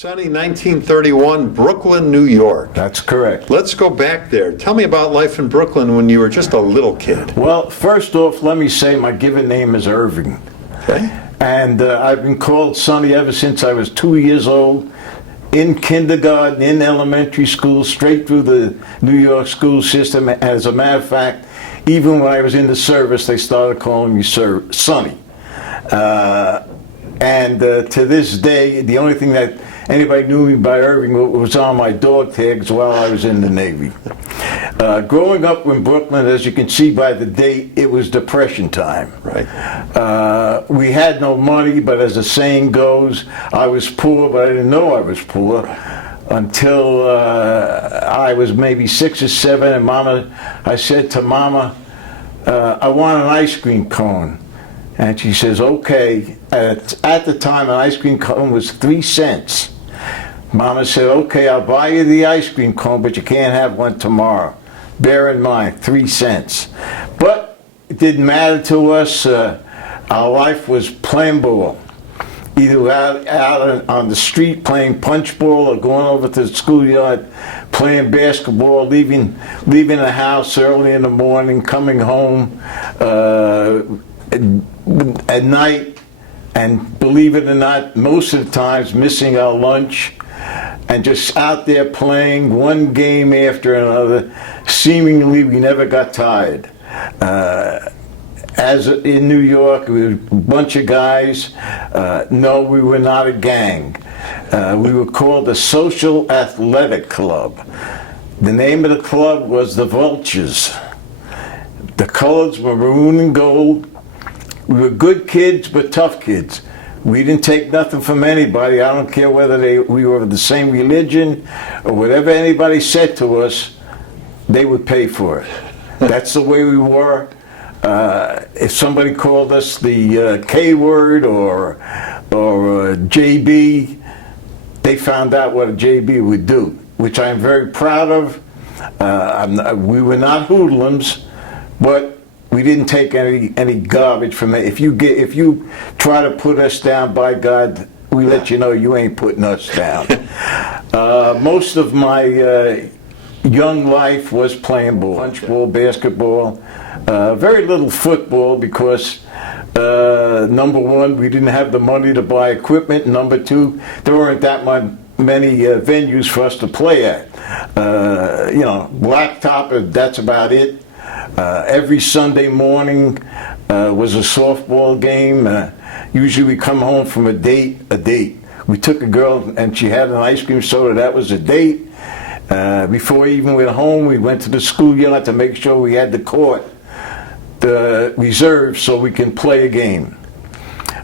Sonny, 1931, Brooklyn, New York. That's correct. Let's go back there. Tell me about life in Brooklyn when you were just a little kid. Well, first off, let me say my given name is Irving. Okay. And I've been called Sonny ever since I was 2 years old, in kindergarten, in elementary school, straight through the New York school system. As a matter of fact, even when I was in the service, they started calling me Sonny. And to this day, the only thing that anybody knew me by Irving was on my dog tags while I was in the Navy. Growing up in Brooklyn, as you can see by the date, it was Depression time. Right. We had no money, but as the saying goes, I was poor, but I didn't know I was poor until I was maybe 6 or 7, and I said to Mama, I want an ice cream cone. And she says, okay. At the time, an ice cream cone was 3 cents. Mama said, okay, I'll buy you the ice cream cone, but you can't have one tomorrow. Bear in mind, 3 cents. But it didn't matter to us. Our life was playing ball. Either out on the street playing punch ball or going over to the schoolyard playing basketball, leaving the house early in the morning, coming home at night, and believe it or not, most of the times missing our lunch and just out there playing one game after another. Seemingly we never got tired. As in New York, we were a bunch of guys. No, we were not a gang. We were called the Social Athletic Club. The name of the club was the Vultures. The colors were maroon and gold. We were good kids, but tough kids. We didn't take nothing from anybody. I don't care whether we were of the same religion or whatever anybody said to us, they would pay for it. That's the way we were. If somebody called us the K word or JB, they found out what a JB would do, which I'm very proud of. We were not hoodlums, but we didn't take any garbage from it. If you try to put us down, by God, we let you know you ain't putting us down. Most of my young life was playing ball, punch ball, basketball, very little football because number one, we didn't have the money to buy equipment. Number two, there weren't that many venues for us to play at. Blacktop, that's about it. Every Sunday morning was a softball game. Usually we come home from a date. We took a girl and she had an ice cream soda. That was a date. Before we even went home, we went to the schoolyard to make sure we had the court reserved so we can play a game.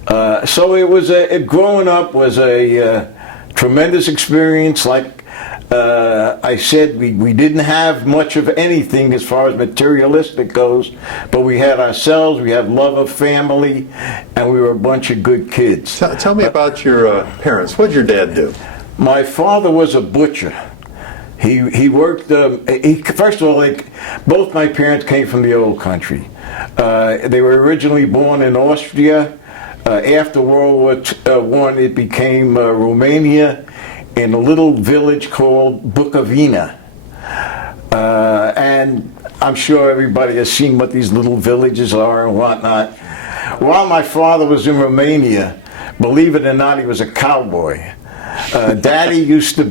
So it was growing up was a tremendous experience. Like I said, we didn't have much of anything as far as materialistic goes, but we had ourselves, we had love of family, and we were a bunch of good kids. Tell me about your parents. What did your dad do? My father was a butcher. He worked, first of all, both my parents came from the old country. They were originally born in Austria. After World War I, it became Romania, in a little village called Bukovina. And I'm sure everybody has seen what these little villages are and whatnot. While my father was in Romania, believe it or not, he was a cowboy. Daddy used to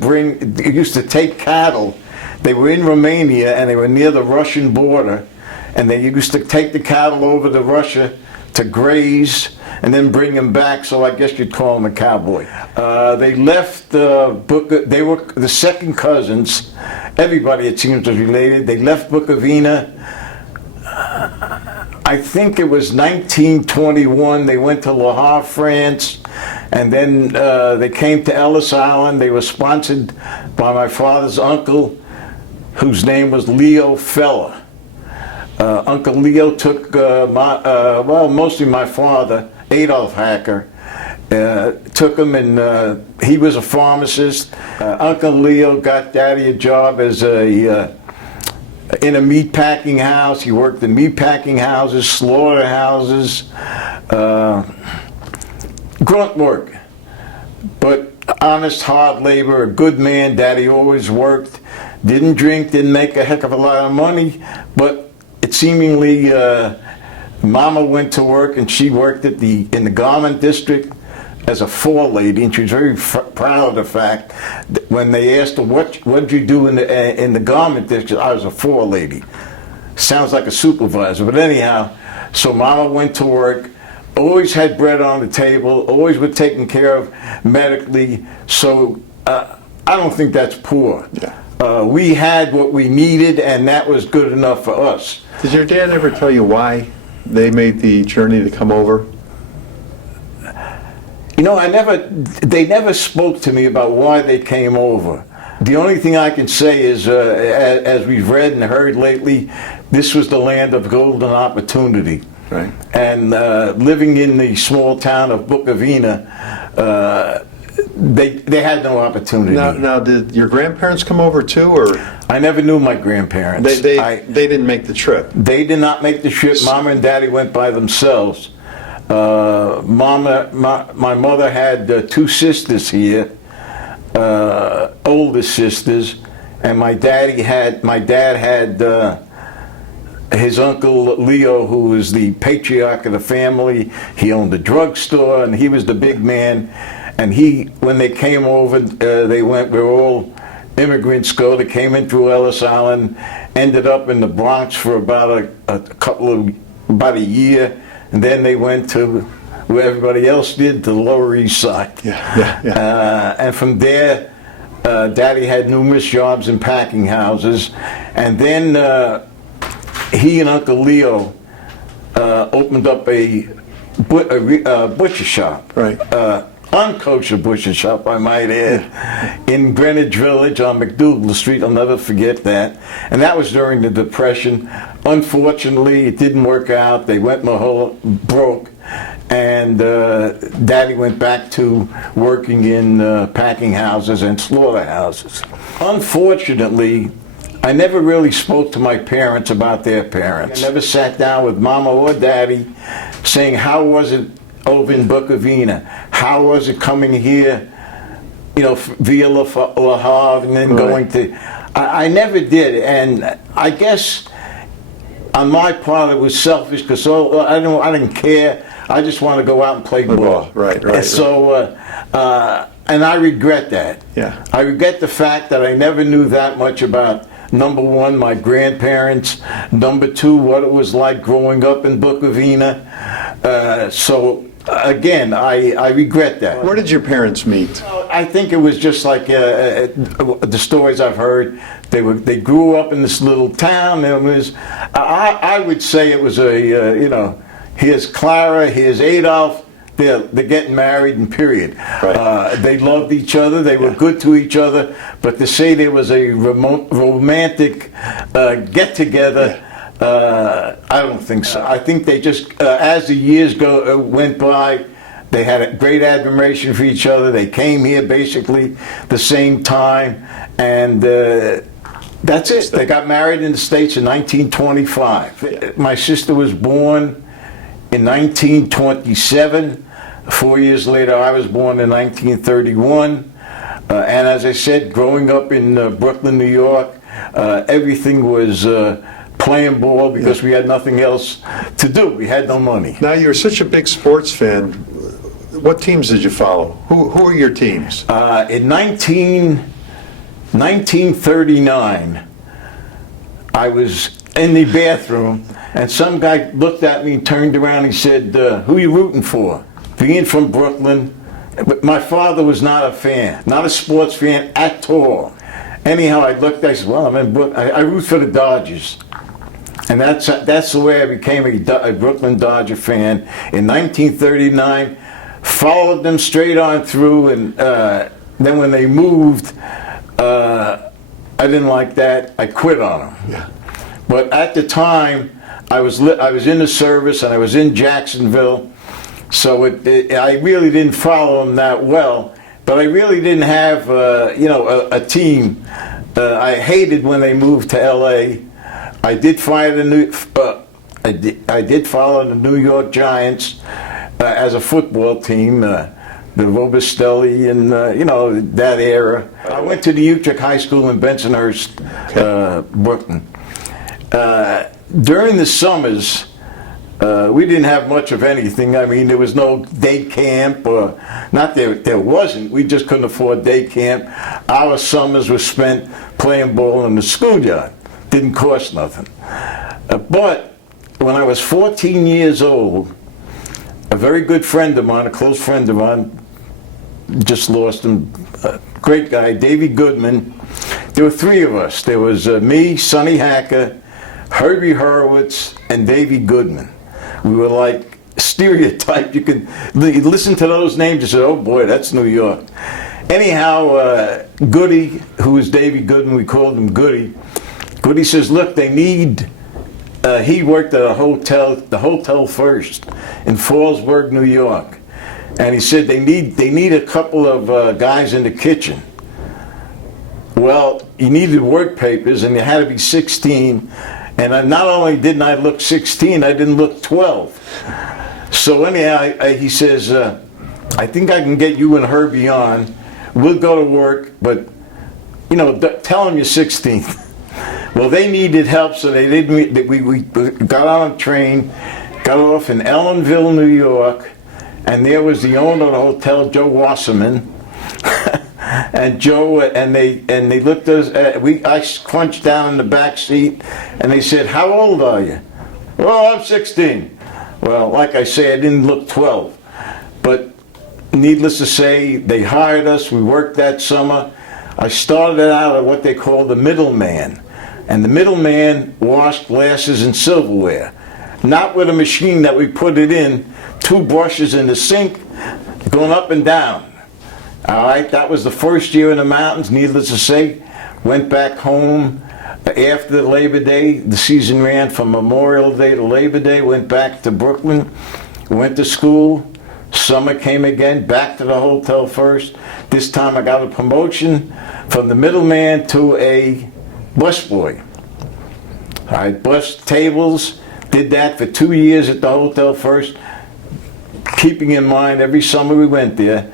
take cattle. They were in Romania and they were near the Russian border, and they used to take the cattle over to Russia to graze and then bring them back, so I guess you'd call them a cowboy. They left they were the second cousins. Everybody, it seems, was related. They left Bukovina. I think it was 1921. They went to Le Havre, France, and then they came to Ellis Island. They were sponsored by my father's uncle, whose name was Leo Feller. Uncle Leo took mostly my father, Adolf Hacker, took him, and he was a pharmacist. Uncle Leo got Daddy a job as in a meat packing house. He worked in meat packing houses, slaughterhouses, grunt work. But honest, hard labor, a good man. Daddy always worked, didn't drink, didn't make a heck of a lot of money, but it seemingly, Mama went to work, and she worked in the garment district as a forelady, and she was very proud of the fact that when they asked her, what did you do in the garment district? I was a forelady. Sounds like a supervisor, but anyhow, so Mama went to work, always had bread on the table, always was taken care of medically, so I don't think that's poor. Yeah. We had what we needed, and that was good enough for us. Did your dad ever tell you why they made the journey to come over? You know, they never spoke to me about why they came over. The only thing I can say is, as we've read and heard lately, this was the land of golden opportunity. Right. And living in the small town of Bukovina, they had no opportunity. Now, did your grandparents come over too, or I never knew my grandparents. they didn't make the trip? They did not make the trip. Mama and Daddy went by themselves. My mother had two sisters here, older sisters, and my dad had his uncle Leo, who was the patriarch of the family. He owned a drugstore, and he was the big man. And when they came over, they went where all immigrants go. They came in through Ellis Island, ended up in the Bronx for about about a year, and then they went to where everybody else did, to the Lower East Side. Yeah. And from there, Daddy had numerous jobs in packing houses, and then he and Uncle Leo opened up a butcher shop. Right. Unkosher butcher shop, I might add, in Greenwich Village on McDougal Street. I'll never forget that. And that was during the Depression. Unfortunately, it didn't work out. They went broke, and Daddy went back to working in packing houses and slaughterhouses. Unfortunately, I never really spoke to my parents about their parents. I never sat down with Mama or Daddy saying, how was it over in Bukovina? How was it coming here, via La Havre, and then going to... I never did, and I guess on my part it was selfish, because I didn't care. I just want to go out and play ball. Right. And so, and I regret that. Yeah. I regret the fact that I never knew that much about, number one, my grandparents, number two, what it was like growing up in Bukovina. Again, I regret that. Where did your parents meet? I think it was just like the stories I've heard. They grew up in this little town. It was, I would say it was here's Clara, here's Adolf. They're getting married, and period. Right. They loved each other. They were good to each other. But to say there was a romantic get together. I don't think so. I think they just, as the years went by, they had a great admiration for each other. They came here basically the same time, and that's it. They got married in the States in 1925. My sister was born in 1927. 4 years later, I was born in 1931. And as I said, growing up in Brooklyn, New York, everything was playing ball, because we had nothing else to do. We had no money. Now, you're such a big sports fan. What teams did you follow? Who are your teams? In 1939, I was in the bathroom, and some guy looked at me and turned around. He said, who are you rooting for? Being from Brooklyn, but my father was not a fan, not a sports fan at all. Anyhow, I looked, I said, well, I'm in Brooklyn. I root for the Dodgers. And that's the way I became a Brooklyn Dodger fan in 1939. Followed them straight on through, and then when they moved, I didn't like that. I quit on them. Yeah. But at the time, I was in the service, and I was in Jacksonville, so I really didn't follow them that well. But I really didn't have a team. I hated when they moved to L.A. I did follow the New York Giants as a football team. the Robustelli, and that era. I went to the Utrecht High School in Bensonhurst, Brooklyn. During the summers, we didn't have much of anything. I mean, there was no day camp, or not there wasn't. We just couldn't afford day camp. Our summers were spent playing ball in the schoolyard. Didn't cost nothing. But when I was 14 years old, a very good friend of mine, a close friend of mine, just lost him, a great guy, Davy Goodman. There were three of us. There was me, Sonny Hacker, Herbie Horowitz, and Davy Goodman. We were like stereotyped. You listen to those names and say, oh boy, that's New York. Anyhow, Goody, who was Davy Goodman, we called him Goody. Goody says, look, they need, he worked at a hotel, the Hotel First in Fallsburg, New York. And he said they need a couple of guys in the kitchen. Well, you needed work papers, and you had to be 16. And not only didn't I look 16, I didn't look 12. So anyhow, he says, I think I can get you and Herbie on. We'll go to work, but tell them you're 16. Well, they needed help, so they didn't. We got on a train, got off in Ellenville, New York, and there was the owner of the hotel, Joe Wasserman. And Joe, and they looked at us. I crunched down in the back seat, and they said, "How old are you?" "Oh, I'm 16." Well, like I say, I didn't look 12, but needless to say, they hired us. We worked that summer. I started out at what they call the middleman, and the middleman washed glasses and silverware, not with a machine that we put it in, two brushes in the sink, going up and down. All right, that was the first year in the mountains. Needless to say, went back home after Labor Day. The season ran from Memorial Day to Labor Day. Went back to Brooklyn, went to school. Summer came again, back to the Hotel First. This time I got a promotion from the middleman to a busboy. I bussed tables, did that for 2 years at the Hotel First, keeping in mind every summer we went there.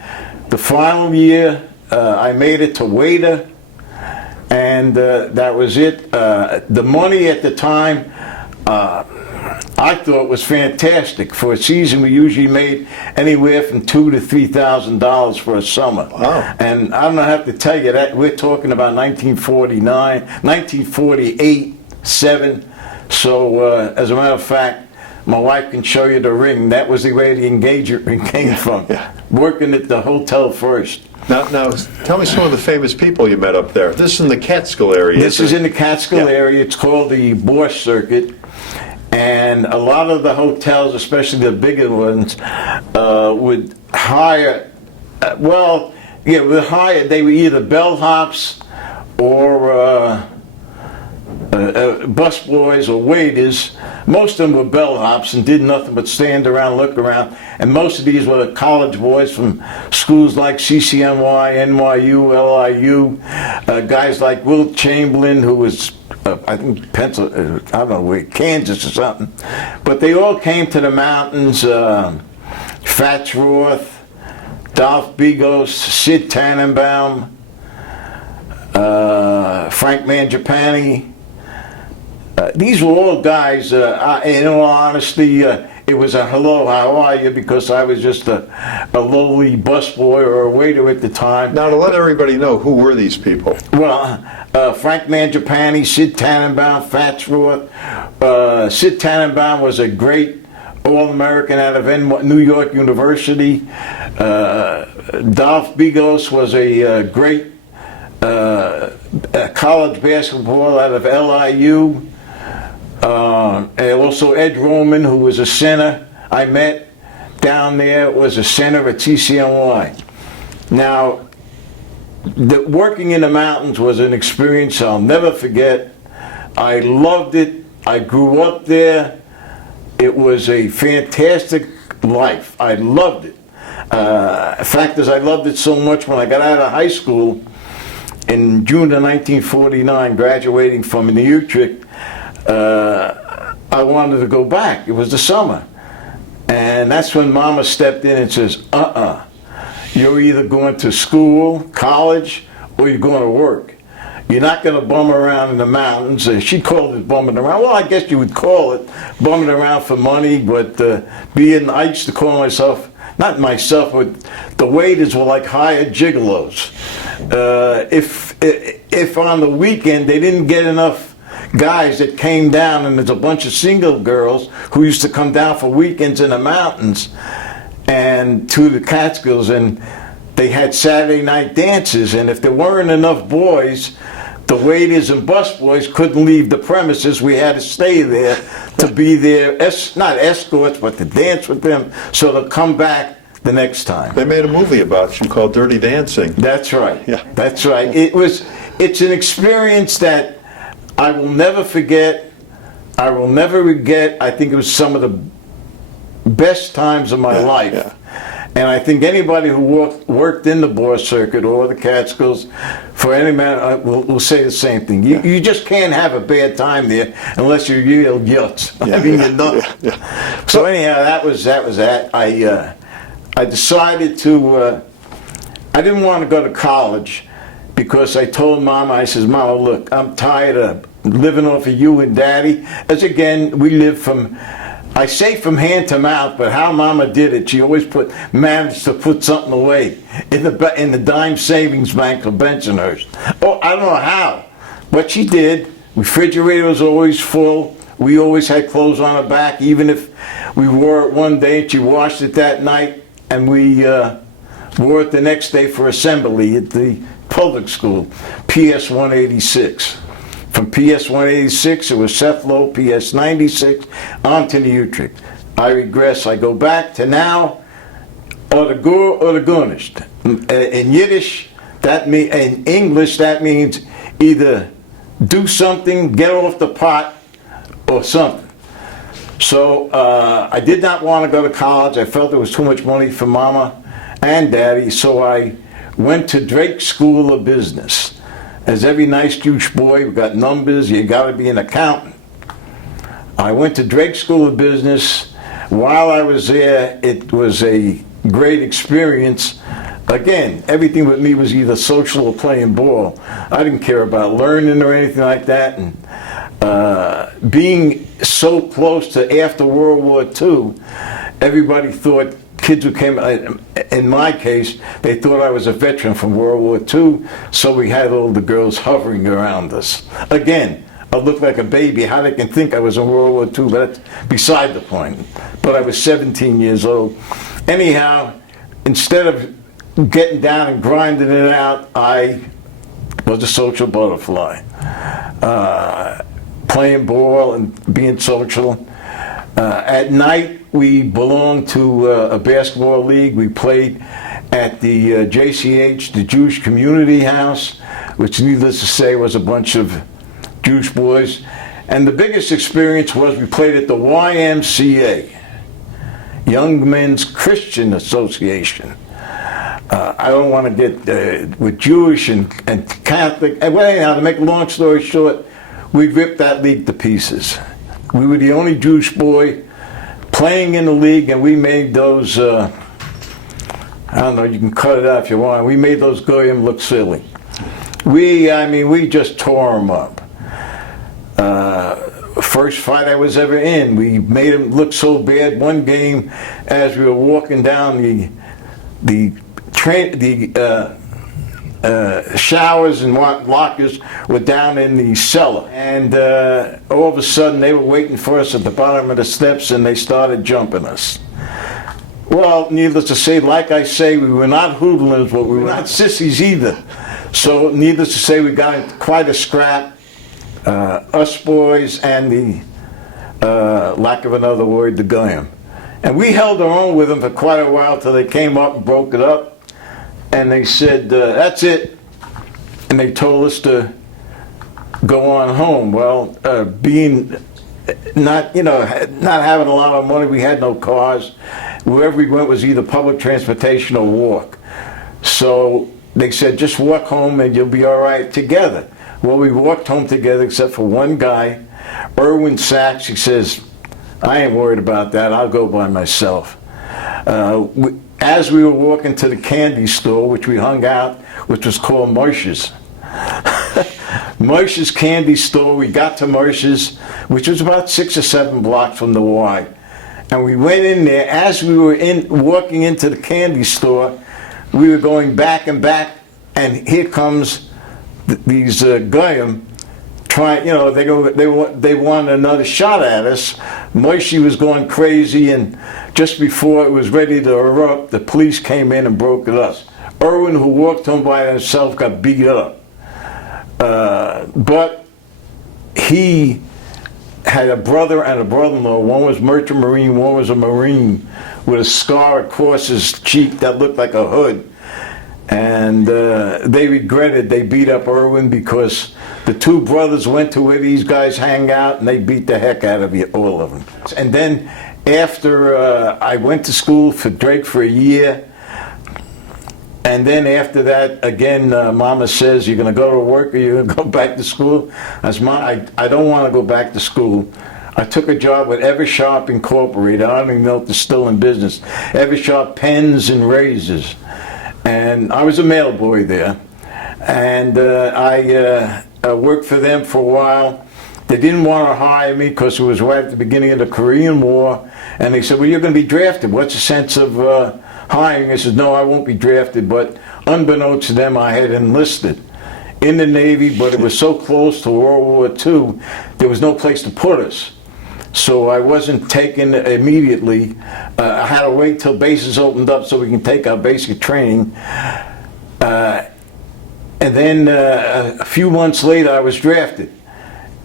The final year, I made it to waiter, and that was it. The money at the time, I thought was fantastic. For a season, we usually made anywhere from $2,000 to $3,000 for a summer. Wow. And I don't have to tell you that we're talking about 1949, 1948, 7. So, as a matter of fact, my wife can show you the ring. That was the way the engagement ring came from. Yeah. Working at the Hotel First. Now, tell me some of the famous people you met up there. This is in the Catskill area. This is in the Catskill area. It's called the Borscht Circuit. And a lot of the hotels, especially the bigger ones, would hire, they were either bellhops or busboys or waiters. Most of them were bellhops and did nothing but stand around, look around. And most of these were college boys from schools like CCNY, NYU, LIU, guys like Wilt Chamberlain, who was, I think, Kansas or something. But they all came to the mountains. Fats Roth, Dolph Bigos, Sid Tannenbaum, Frank Mangiapane. These were all guys, in all honesty, it was a hello, how are you, because I was just a lowly busboy or a waiter at the time. Now, to let everybody know, who were these people? Well, Frank Mangiapane, Sid Tannenbaum, Fats Roth. Sid Tannenbaum was a great All-American out of New York University. Dolph Bigos was a great college basketball out of LIU. And also Ed Roman, who was a center I met down there, was a center at CCNY. Now, working in the mountains was an experience I'll never forget. I loved it. I grew up there. It was a fantastic life. I loved it. In fact, as I loved it so much, when I got out of high school in June of 1949, graduating from the Utrecht, I wanted to go back. It was the summer. And that's when Mama stepped in and says, You're either going to school, college, or you're going to work. You're not going to bum around in the mountains. She called it bumming around. Well, I guess you would call it bumming around for money, but I used to call myself, not myself, but the waiters were like hired gigolos. If on the weekend they didn't get enough guys that came down, and there's a bunch of single girls who used to come down for weekends in the mountains and to the Catskills, and they had Saturday night dances, and if there weren't enough boys, the waiters and busboys couldn't leave the premises. We had to stay there to be their, not escorts, but to dance with them, so they'll come back the next time. They made a movie about you called Dirty Dancing. That's right. Yeah. That's right. It's an experience that I will never forget. I will never forget. I think it was some of the best times of my life. Yeah. And I think anybody who worked in the boar circuit or the Catskills, for any man, will say the same thing. You just can't have a bad time there unless you're real yutz. Yeah. I mean, you're not. Yeah. So anyhow, that was that. I decided to. I didn't want to go to college because I told Mama, I says, Mama, look, I'm tired of living off of you and Daddy. As again, we live from. I say from hand to mouth, but how Mama did it, she always managed to put something away in the dime savings bank of Bensonhurst. Oh, I don't know how, but she did. Refrigerator was always full. We always had clothes on our back, even if we wore it one day and she washed it that night, and we wore it the next day for assembly at the public school, PS 186. From PS 186, it was Seth Lowe, PS 96, on to the Utrecht. I regress. I go back to now, or the Gur or the Gunisht. In Yiddish, in English, that means either do something, get off the pot, or something. So I did not want to go to college. I felt there was too much money for Mama and Daddy, so I went to Drake School of Business. As every nice Jewish boy, we got numbers, you got to be an accountant. I went to Drake School of Business. While I was there, it was a great experience. Again, everything with me was either social or playing ball. I didn't care about learning or anything like that. And being so close to after World War II, everybody thought, kids who came, in my case, they thought I was a veteran from World War II, so we had all the girls hovering around us. Again, I looked like a baby. How they can think I was in World War II, but that's beside the point. But I was 17 years old. Anyhow, instead of getting down and grinding it out, I was a social butterfly. Playing ball and being social. At night, we belonged to a basketball league. We played at the JCH, the Jewish Community House, which needless to say was a bunch of Jewish boys. And the biggest experience was we played at the YMCA, Young Men's Christian Association. I don't want to get with Jewish and Catholic. And well, anyhow, to make a long story short, we ripped that league to pieces. We were the only Jewish boy playing in the league, and we made those, I don't know, you can cut it out if you want, we made those goyim look silly. We just tore them up. First fight I was ever in, we made them look so bad. One game, as we were walking down the showers and lockers were down in the cellar, and all of a sudden they were waiting for us at the bottom of the steps, and they started jumping us. Well, needless to say, like I say, we were not hoodlums, but we were not sissies either. So needless to say, we got into quite a scrap, us boys and the lack of another word, the goyim. And we held our own with them for quite a while till they came up and broke it up. And they said, that's it. And they told us to go on home. Well, being not having a lot of money, we had no cars. Wherever we went was either public transportation or walk. So they said, just walk home and you'll be all right together. Well, we walked home together except for one guy, Erwin Sachs. He says, I ain't worried about that. I'll go by myself. as we were walking to the candy store, which we hung out, which was called Mersh's. Mersh's candy store, we got to Mersh's, which was about 6 or 7 blocks from the Y. And we went in there. As we were walking into the candy store, we were going back and back, and here comes these goyim trying, they wanted another shot at us. Moshe was going crazy, and just before it was ready to erupt, the police came in and broke it up. Irwin, who walked home by himself, got beat up. But he had a brother and a brother-in-law. One was merchant marine, one was a marine, with a scar across his cheek that looked like a hood. And they regretted they beat up Irwin, because the two brothers went to where these guys hang out and they beat the heck out of all of them. And then after I went to school for Drake for a year, and then after that, again, Mama says, you're going to go to work or you're going to go back to school? I said, Mom, I don't want to go back to school. I took a job with Eversharp Incorporated. I don't even know if they're still in business. Eversharp Pens and Razors. And I was a mail boy there. And I worked for them for a while. They didn't want to hire me because it was right at the beginning of the Korean War. And they said, well, you're going to be drafted. What's the sense of hiring? I said, no, I won't be drafted. But unbeknownst to them, I had enlisted in the Navy, but it was so close to World War II, there was no place to put us. So I wasn't taken immediately. I had to wait till bases opened up so we can take our basic training. And then a few months later, I was drafted.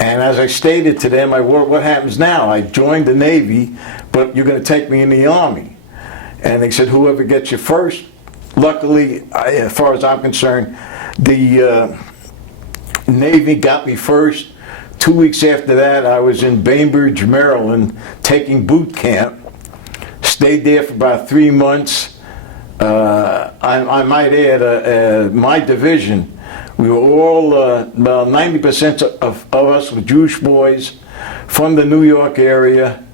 And as I stated to them, what happens now? I joined the Navy, but you're going to take me in the Army. And they said, whoever gets you first. Luckily, as far as I'm concerned, the Navy got me first. 2 weeks after that, I was in Bainbridge, Maryland, taking boot camp. Stayed there for about 3 months. I might add, my division, we were all, about 90% of us were Jewish boys from the New York area,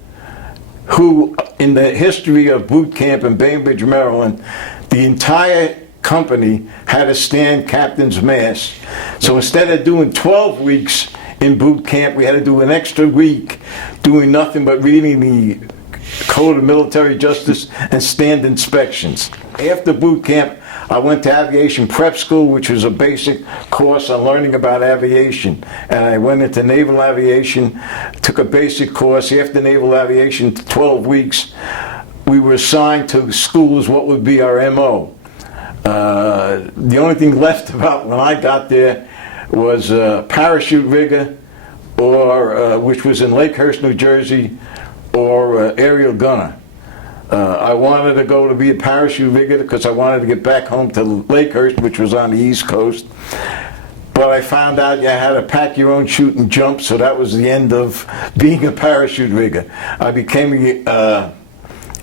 who, in the history of boot camp in Bainbridge, Maryland, the entire company had to stand captain's mast. So instead of doing 12 weeks in boot camp, we had to do an extra week doing nothing but reading the Code of Military Justice and stand inspections. After boot camp, I went to aviation prep school, which was a basic course on learning about aviation. And I went into naval aviation, took a basic course. After naval aviation, 12 weeks, we were assigned to schools what would be our MO. The only thing left about when I got there was parachute rigger, or which was in Lakehurst, New Jersey, or aerial gunner. I wanted to go to be a parachute rigger because I wanted to get back home to Lakehurst, which was on the East Coast. But I found out you had to pack your own chute and jump, so that was the end of being a parachute rigger. I became an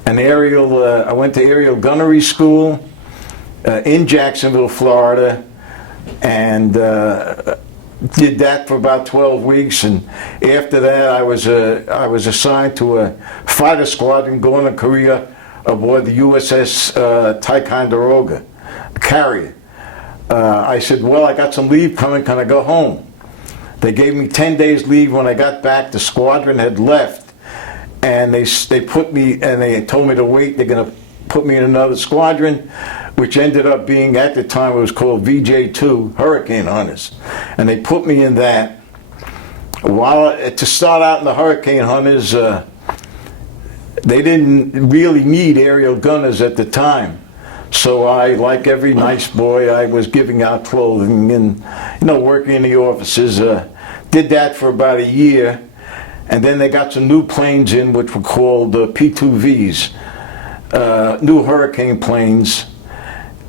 aerial, I went to aerial gunnery school in Jacksonville, Florida, and did that for about 12 weeks, and after that I was assigned to a fighter squadron going to Korea aboard the USS Ticonderoga carrier. I said, well, I got some leave coming, can I go home? They gave me 10 days leave. When I got back, the squadron had left, and they put me, and they told me to wait. They're going to put me in another squadron, which ended up being, at the time it was called VJ2, Hurricane Hunters. And they put me in that. To start out in the Hurricane Hunters, they didn't really need aerial gunners at the time. So I, like every nice boy, I was giving out clothing and, working in the offices. Did that for about a year. And then they got some new planes in, which were called P2Vs, new Hurricane planes.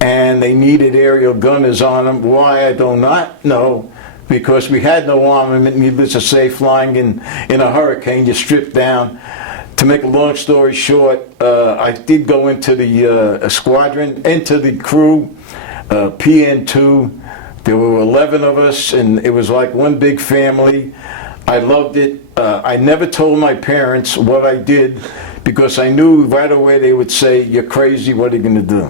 And they needed aerial gunners on them. Why, I do not know, because we had no armament. Needless to say, flying in a hurricane, you strip down. To make a long story short, I did go into the squadron, into the crew, PN2. There were 11 of us, and it was like one big family. I loved it. I never told my parents what I did, because I knew right away they would say, "You're crazy, what are you going to do?"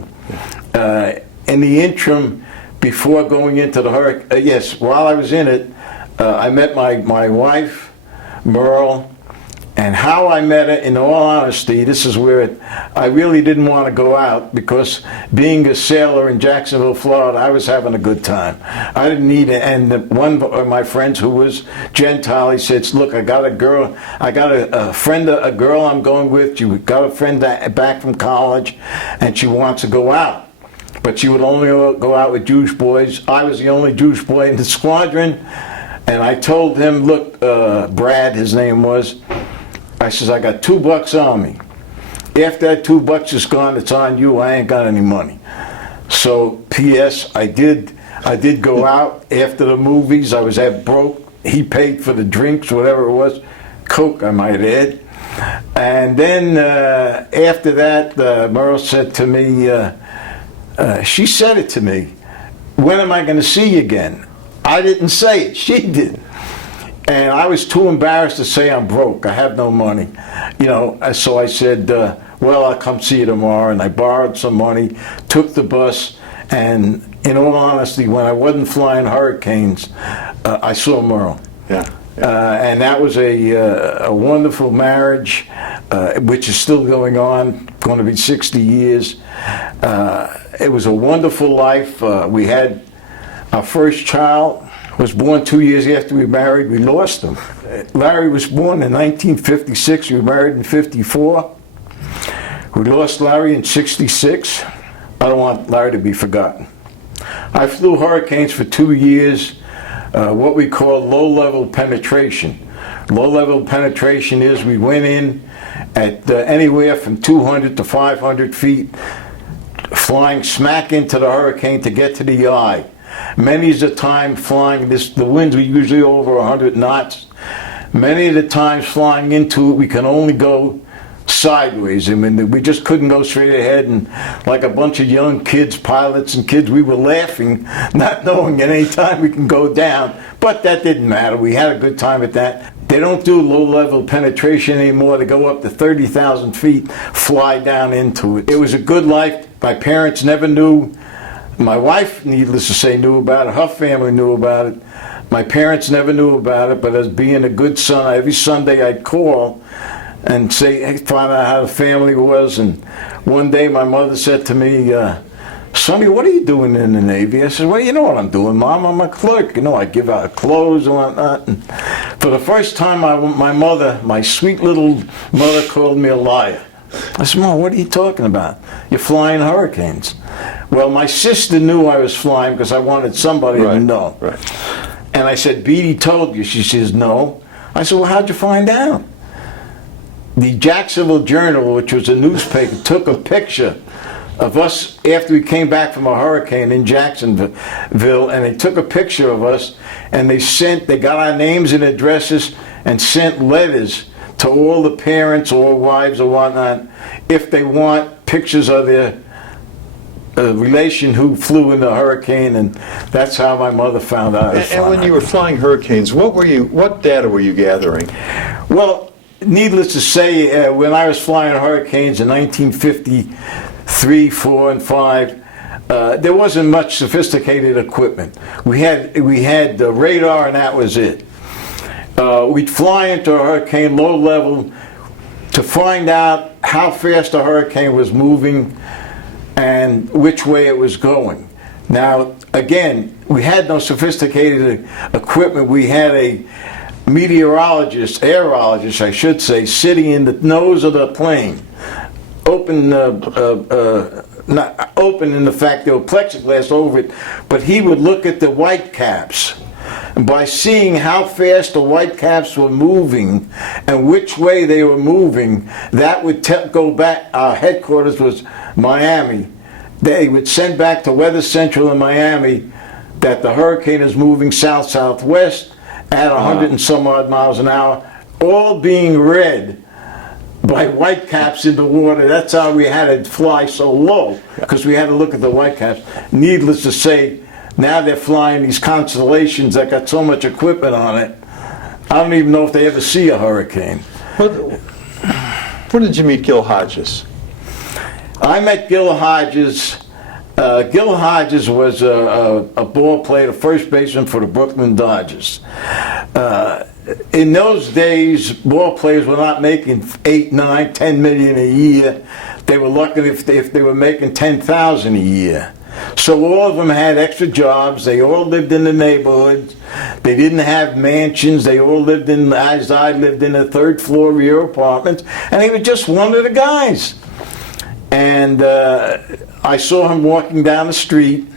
In the interim, before going into the hurricane, yes, while I was in it, I met my wife, Merle, and how I met her, in all honesty, this is where I really didn't want to go out, because being a sailor in Jacksonville, Florida, I was having a good time. I didn't need it. And one of my friends who was Gentile, he said, "Look, I got a girl, I got a friend, a girl I'm going with. She got a friend back from college, and she wants to go out. But she would only go out with Jewish boys." I was the only Jewish boy in the squadron. And I told him, "Look, Brad," his name was, I says, "I got $2 on me. After that $2 is gone, it's on you. I ain't got any money." So, P.S. I did go out after the movies. I was that broke. He paid for the drinks, whatever it was, Coke, I might add. And then after that, Merle said to me, she said it to me, "When am I going to see you again?" I didn't say it. She did. And I was too embarrassed to say I'm broke. I have no money. So I said, "Well, I'll come see you tomorrow." And I borrowed some money, took the bus, and in all honesty, when I wasn't flying Hurricanes, I saw Merle. Yeah. And that was a wonderful marriage, which is still going on, going to be 60 years. It was a wonderful life. We had our first child, was born 2 years after we married. We lost him. Larry was born in 1956. We were married in 54. We lost Larry in 66. I don't want Larry to be forgotten. I flew Hurricanes for 2 years, what we call low-level penetration. Low-level penetration is we went in at anywhere from 200 to 500 feet, flying smack into the hurricane to get to the eye. Many of the time flying the winds were usually over 100 knots. Many of the times flying into it, we can only go sideways. I mean, we just couldn't go straight ahead, and like a bunch of young kids, pilots and kids, we were laughing, not knowing at any time we can go down. But that didn't matter. We had a good time at that. They don't do low-level penetration anymore. They go up to 30,000 feet, fly down into it. It was a good life. My parents never knew. My wife, needless to say, knew about it. Her family knew about it. My parents never knew about it, but as being a good son, every Sunday I'd call and say, find out how the family was. And one day my mother said to me, "Sonny, what are you doing in the Navy?" I said, "Well, you know what I'm doing, Mom. I'm a clerk. I give out clothes and whatnot." And for the first time, my mother, my sweet little mother, called me a liar. I said, "Mom, what are you talking about? You're flying Hurricanes." Well, my sister knew I was flying because I wanted somebody to know. Right. And I said, "Beatty told you." She says, "No." I said, "Well, how'd you find out?" The Jacksonville Journal, which was a newspaper, took a picture of us after we came back from a hurricane in Jacksonville, and they took a picture of us, and they got our names and addresses and sent letters to all the parents or wives or whatnot if they want pictures of their relation who flew in the hurricane, and that's how my mother found out. And when you were flying Hurricanes, what data were you gathering? Well, needless to say, when I was flying Hurricanes in 1953, 4, and 5, there wasn't much sophisticated equipment. We had the radar, and that was it. We'd fly into a hurricane low level to find out how fast the hurricane was moving and which way it was going. Now, again, we had no sophisticated equipment. We had a meteorologist, aerologist, I should say, sitting in the nose of the plane, open, not open in the fact there were plexiglass over it, but he would look at the white caps. And by seeing how fast the white caps were moving and which way they were moving, that would go back. Our headquarters was Miami. They would send back to Weather Central in Miami that the hurricane is moving south-southwest at 100 and some odd miles an hour, all being read by white caps in the water. That's how we had to fly so low, because we had to look at the white caps. Needless to say, now they're flying these Constellations that got so much equipment on it, I don't even know if they ever see a hurricane. When did you meet Gil Hodges? I met Gil Hodges. Gil Hodges was a ball player, a first baseman for the Brooklyn Dodgers. In those days, ball players were not making 8, 9, 10 million a year. They were lucky if they were making 10,000 a year. So all of them had extra jobs. They all lived in the neighborhood. They didn't have mansions. They all lived in, as I lived in, a third floor rear apartment. And he was just one of the guys. And I saw him walking down the street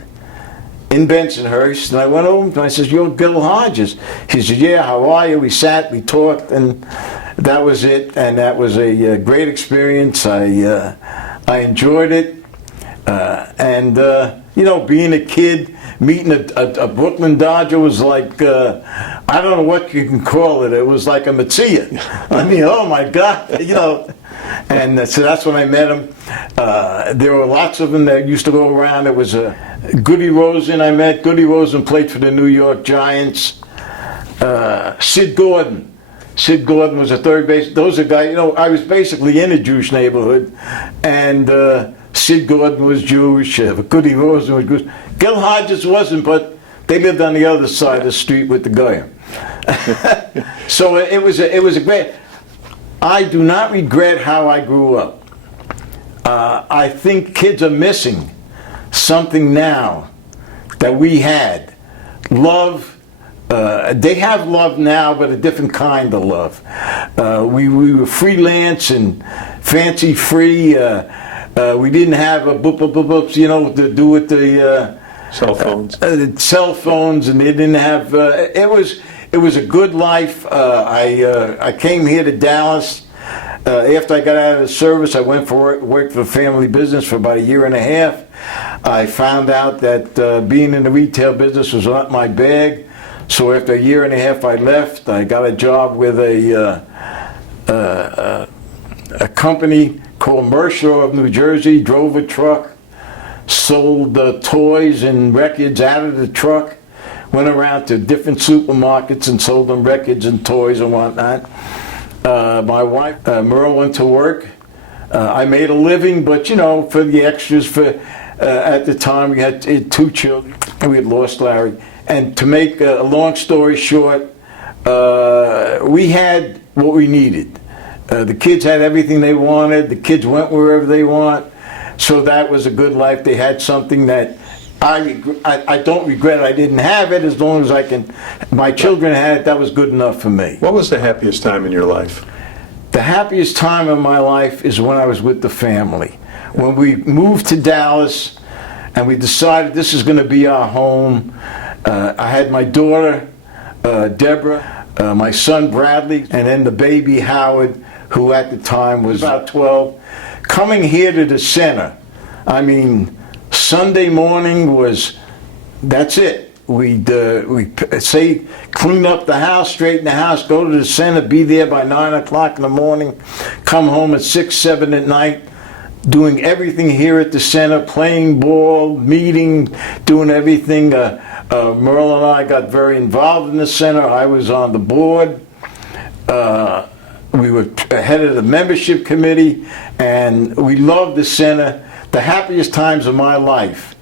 in Bensonhurst, and I went over and I said, "You're Gil Hodges." He said, "Yeah, how are you?" We sat, we talked, and that was it. And that was a great experience. I enjoyed it. You know, being a kid, meeting a Brooklyn Dodger was like, I don't know what you can call it. It was like a Metzia. I mean, oh my God, you know. And so that's when I met him. There were lots of them that used to go around. There was Goody Rosen I met. Goody Rosen played for the New York Giants. Sid Gordon. Sid Gordon was a third base. Those are guys, you know, I was basically in a Jewish neighborhood. And Sid Gordon was Jewish. Goody Rosen was Jewish. Gil Hodges wasn't, but they lived on the other side of the street with the guy. So it was a great... I do not regret how I grew up. I think kids are missing something now that we had. Love. They have love now, but a different kind of love. We were freelance and fancy free. We didn't have a boop, you know, to do with the Cell phones. Cell phones, and they didn't have. It was a good life. I came here to Dallas. After I got out of the service, I went for worked for family business for about a year and a half. I found out that being in the retail business was not my bag. So after a year and a half, I left. I got a job with a company called Mercer of New Jersey. Drove a truck, sold toys and records out of the truck. Went around to different supermarkets and sold them records and toys and whatnot. My wife, Merle, went to work. I made a living, but you know, for the extras, at the time we had 2 children, and we had lost Larry. And to make a long story short, we had what we needed. The kids had everything they wanted. The kids went wherever they want. So that was a good life. They had something that I don't regret I didn't have it. As long as my children had it, that was good enough for me. What was the happiest time in your life? The happiest time in my life is when I was with the family. When we moved to Dallas and we decided this is going to be our home. I had my daughter, Deborah, my son Bradley, and then the baby Howard, who at the time was about 12. Coming here to the center, I mean, Sunday morning that's it. We'd say clean up the house, straighten the house, go to the center, be there by 9 o'clock in the morning, come home at 6, 7 at night, doing everything here at the center, playing ball, meeting, doing everything. Merle and I got very involved in the center. I was on the board. We were head of the membership committee, and we loved the center. The happiest times of my life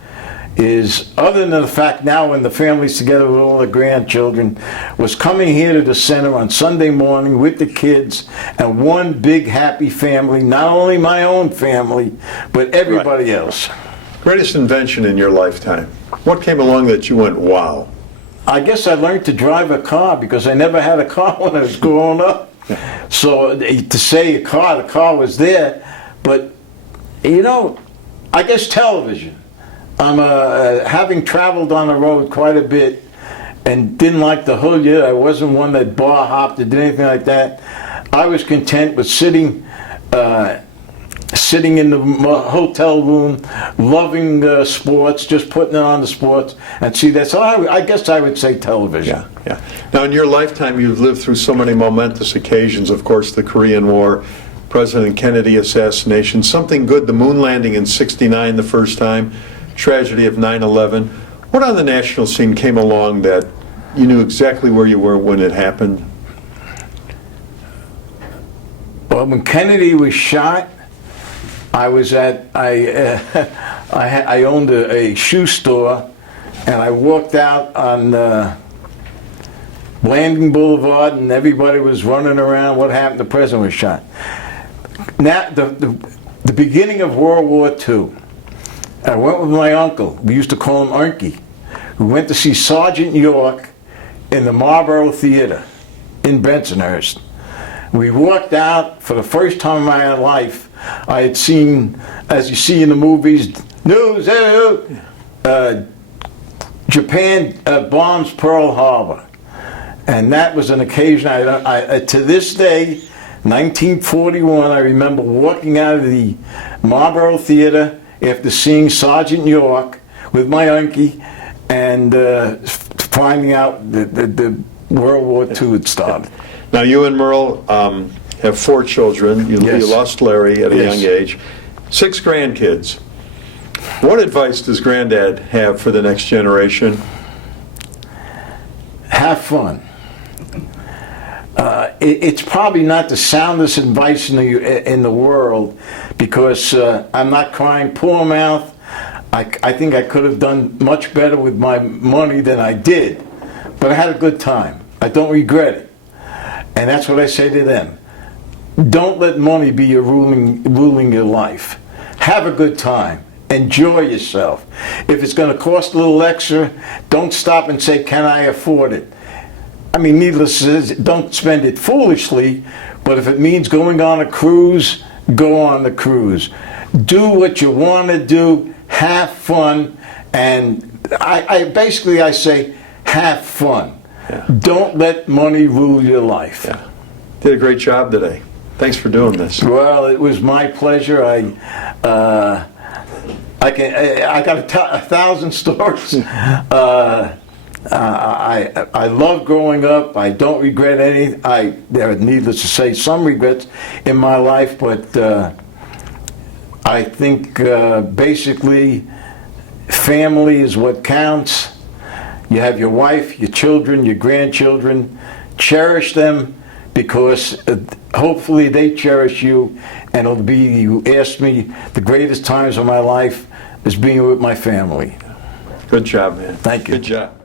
is, other than the fact now when the family's together with all the grandchildren, was coming here to the center on Sunday morning with the kids and one big happy family, not only my own family, but everybody else. Greatest invention in your lifetime? What came along that you went, wow? I guess I learned to drive a car because I never had a car when I was growing up. So to say the car was there, but you know, I guess television. I'm having traveled on the road quite a bit and didn't like the whole year. I wasn't one that bar hopped or did anything like that. I was content with sitting in the hotel room, loving sports, just putting it on the sports, and see that. So I guess I would say television. Yeah. Now, in your lifetime, you've lived through so many momentous occasions. Of course, the Korean War, President Kennedy assassination, something good, the moon landing in '69 the first time, tragedy of 9/11. What on the national scene came along that you knew exactly where you were when it happened? Well, when Kennedy was shot, I was at I owned a shoe store, and I walked out on Blanding Boulevard, and everybody was running around. What happened? The president was shot. Now, the beginning of World War II, I went with my uncle. We used to call him Unky. We went to see Sergeant York in the Marlboro Theater in Bensonhurst. We walked out. For the first time in my life, I had seen, as you see in the movies, news, Japan bombs Pearl Harbor. And that was an occasion, to this day, 1941, I remember walking out of the Marlboro Theater after seeing Sergeant York with my unkie, and finding out that the World War II had started. Now, you and Merle have 4 children. You Yes. lost Larry at a Yes. young age. 6 grandkids. What advice does Granddad have for the next generation? Have fun. It's probably not the soundest advice in the world, because I'm not crying poor mouth. I think I could have done much better with my money than I did, but I had a good time. I don't regret it, and that's what I say to them. Don't let money be your ruling your life. Have a good time. Enjoy yourself. If it's going to cost a little extra, don't stop and say, "Can I afford it?" I mean, needless to say, don't spend it foolishly, but if it means going on a cruise, go on the cruise. Do what you want to do, have fun, and I say, have fun. Yeah. Don't let money rule your life. Yeah. Did a great job today. Thanks for doing this. Well, it was my pleasure. I got 1,000 stories. I love growing up. I don't regret any. There are, needless to say, some regrets in my life, but I think basically family is what counts. You have your wife, your children, your grandchildren. Cherish them, because hopefully they cherish you, and it'll be, you asked me, the greatest times of my life is being with my family. Good job, man. Thank you. Good job.